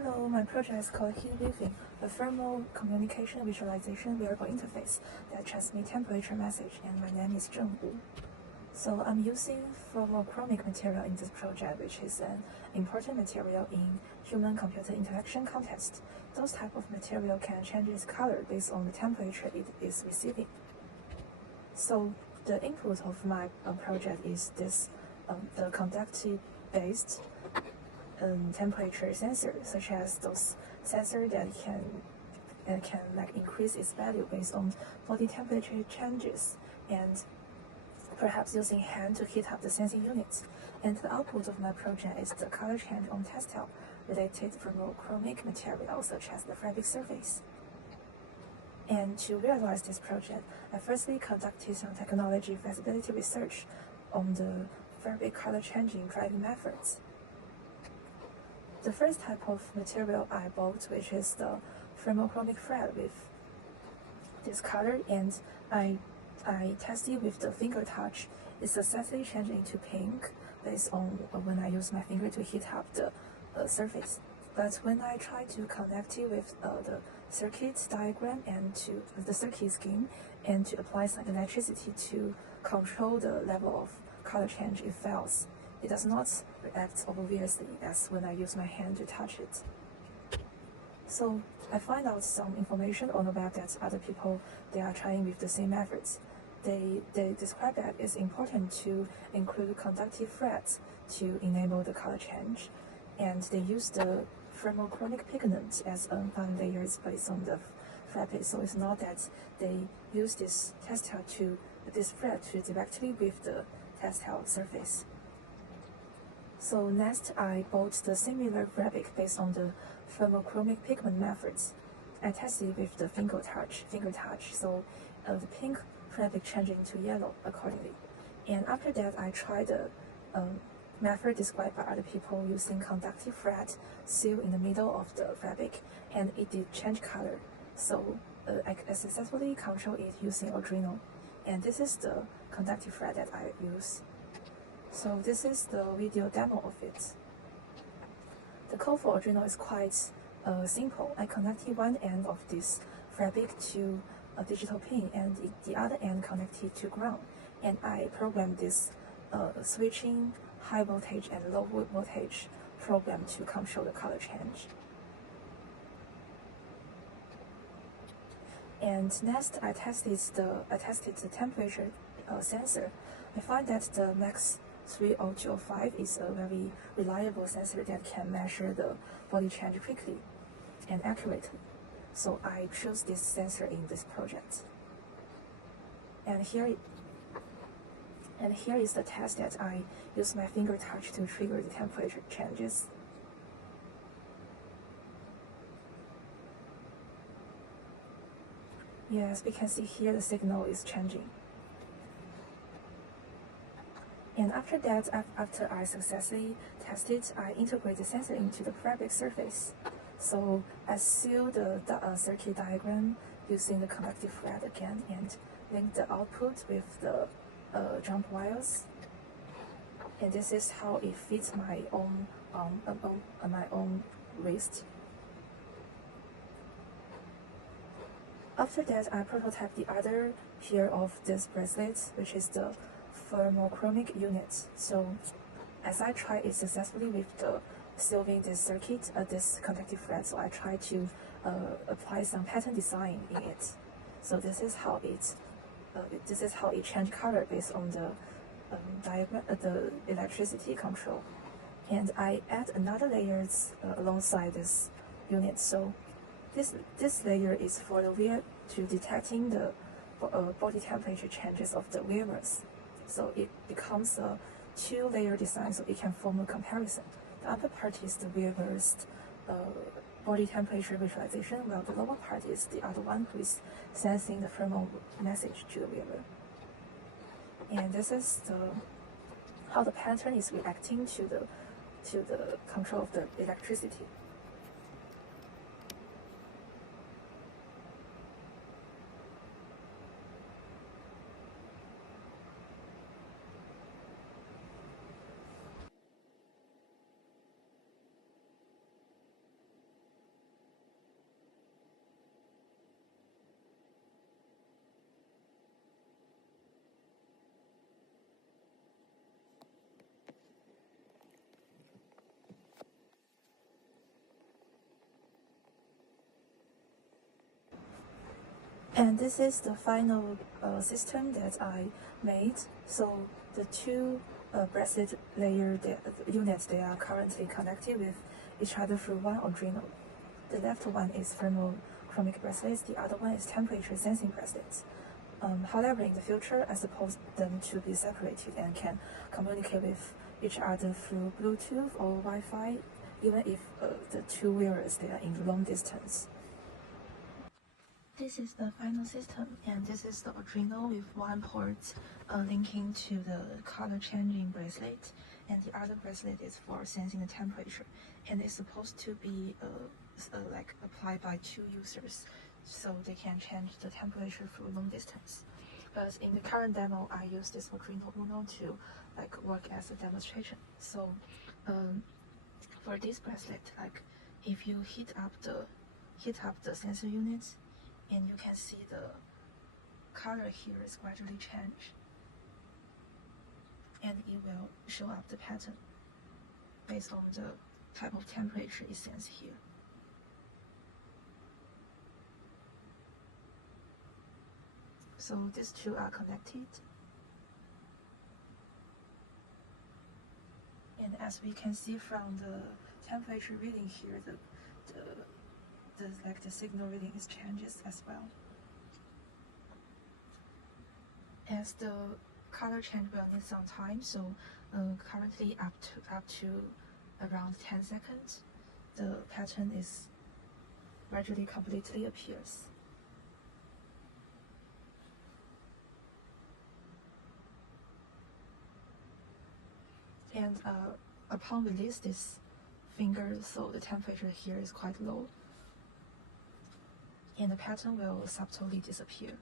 Hello, my project is called Heat Weaving, a thermal communication visualization wearable interface that transmits temperature message, and my name is Zheng Wu. So I'm using thermochromic material in this project, which is an important material in human-computer interaction context. Those type of material can change its color based on the temperature it is receiving. So the input of my project is this, the conductive-based temperature sensor, such as those sensors that can like increase its value based on body temperature changes, and perhaps using hand to heat up the sensing unit. And the output of my project is the color change on textile related thermochromic material, such as the fabric surface. And to realize this project, I firstly conducted some technology feasibility research on the fabric color changing driving methods. The first type of material I bought, which is the thermochromic thread with this color, and I tested with the finger touch. It successfully changed into pink based on when I use my finger to heat up the surface. But when I try to connect it with the circuit diagram and to the circuit scheme and to apply some electricity to control the level of color change, it fails. It does not react obviously as when I use my hand to touch it. So I find out some information on the web that other people, they are trying with the same methods. They describe that it's important to include conductive threads to enable the color change, and they use the thermochromic pigment as fine layers based on the fabric. So it's not that they use this thread to directly with the textile surface. So next, I bought the similar fabric based on the thermochromic pigment methods. I tested with the finger touch. So the pink fabric changed into yellow accordingly. And after that, I tried the method described by other people using conductive thread sealed in the middle of the fabric, and it did change color. So I successfully controlled it using Arduino. And this is the conductive thread that I use. So this is the video demo of it. The code for Arduino is quite simple. I connected one end of this fabric to a digital pin and the other end connected to ground. And I programmed this switching high voltage and low voltage program to control the color change. And next, I tested the temperature sensor. I find that the Max 30205 is a very reliable sensor that can measure the body change quickly and accurately. So I chose this sensor in this project. And here is the test that I use my finger touch to trigger the temperature changes. Yes, we can see here the signal is changing. And after that, after I successfully tested, I integrate the sensor into the fabric surface. So I seal the circuit diagram using the conductive thread again and link the output with the jump wires. And this is how it fits my own wrist. After that, I prototyped the other pair of this bracelets, which is the thermochromic unit. So as I tried it successfully with the sealing this circuit, this conductive thread, so I tried to apply some pattern design in it. So this is how it changed color based on the diagram, the electricity control. And I add another layers alongside this unit. So this layer is for the wearer to detecting the body temperature changes of the wearers. So it becomes a two-layer design, so it can form a comparison. The upper part is the wearer's body temperature visualization, while the lower part is the other one who is sensing the thermal message to the wearer. And this is how the pattern is reacting to the control of the electricity. And this is the final system that I made. So the two bracelet layer units, they are currently connected with each other through one Arduino. The left one is thermochromic bracelets, the other one is temperature sensing bracelets. However, in the future, I suppose them to be separated and can communicate with each other through Bluetooth or Wi-Fi, even if the two wearers, they are in long distance. This is the final system, and this is the Arduino with one port linking to the color changing bracelet, and the other bracelet is for sensing the temperature, and it's supposed to be like applied by two users, so they can change the temperature through long distance. But in the current demo, I use this Arduino Uno to like work as a demonstration. So for this bracelet, like if you heat up the sensor units, and you can see the color here is gradually change, and it will show up the pattern based on the type of temperature it sends here. So these two are connected, and as we can see from the temperature reading here, the signal reading is changes as well. As the color change will need some time, so currently up to around 10 seconds, the pattern is gradually completely appears. And upon release this finger, so the temperature here is quite low, and the pattern will subtly disappear.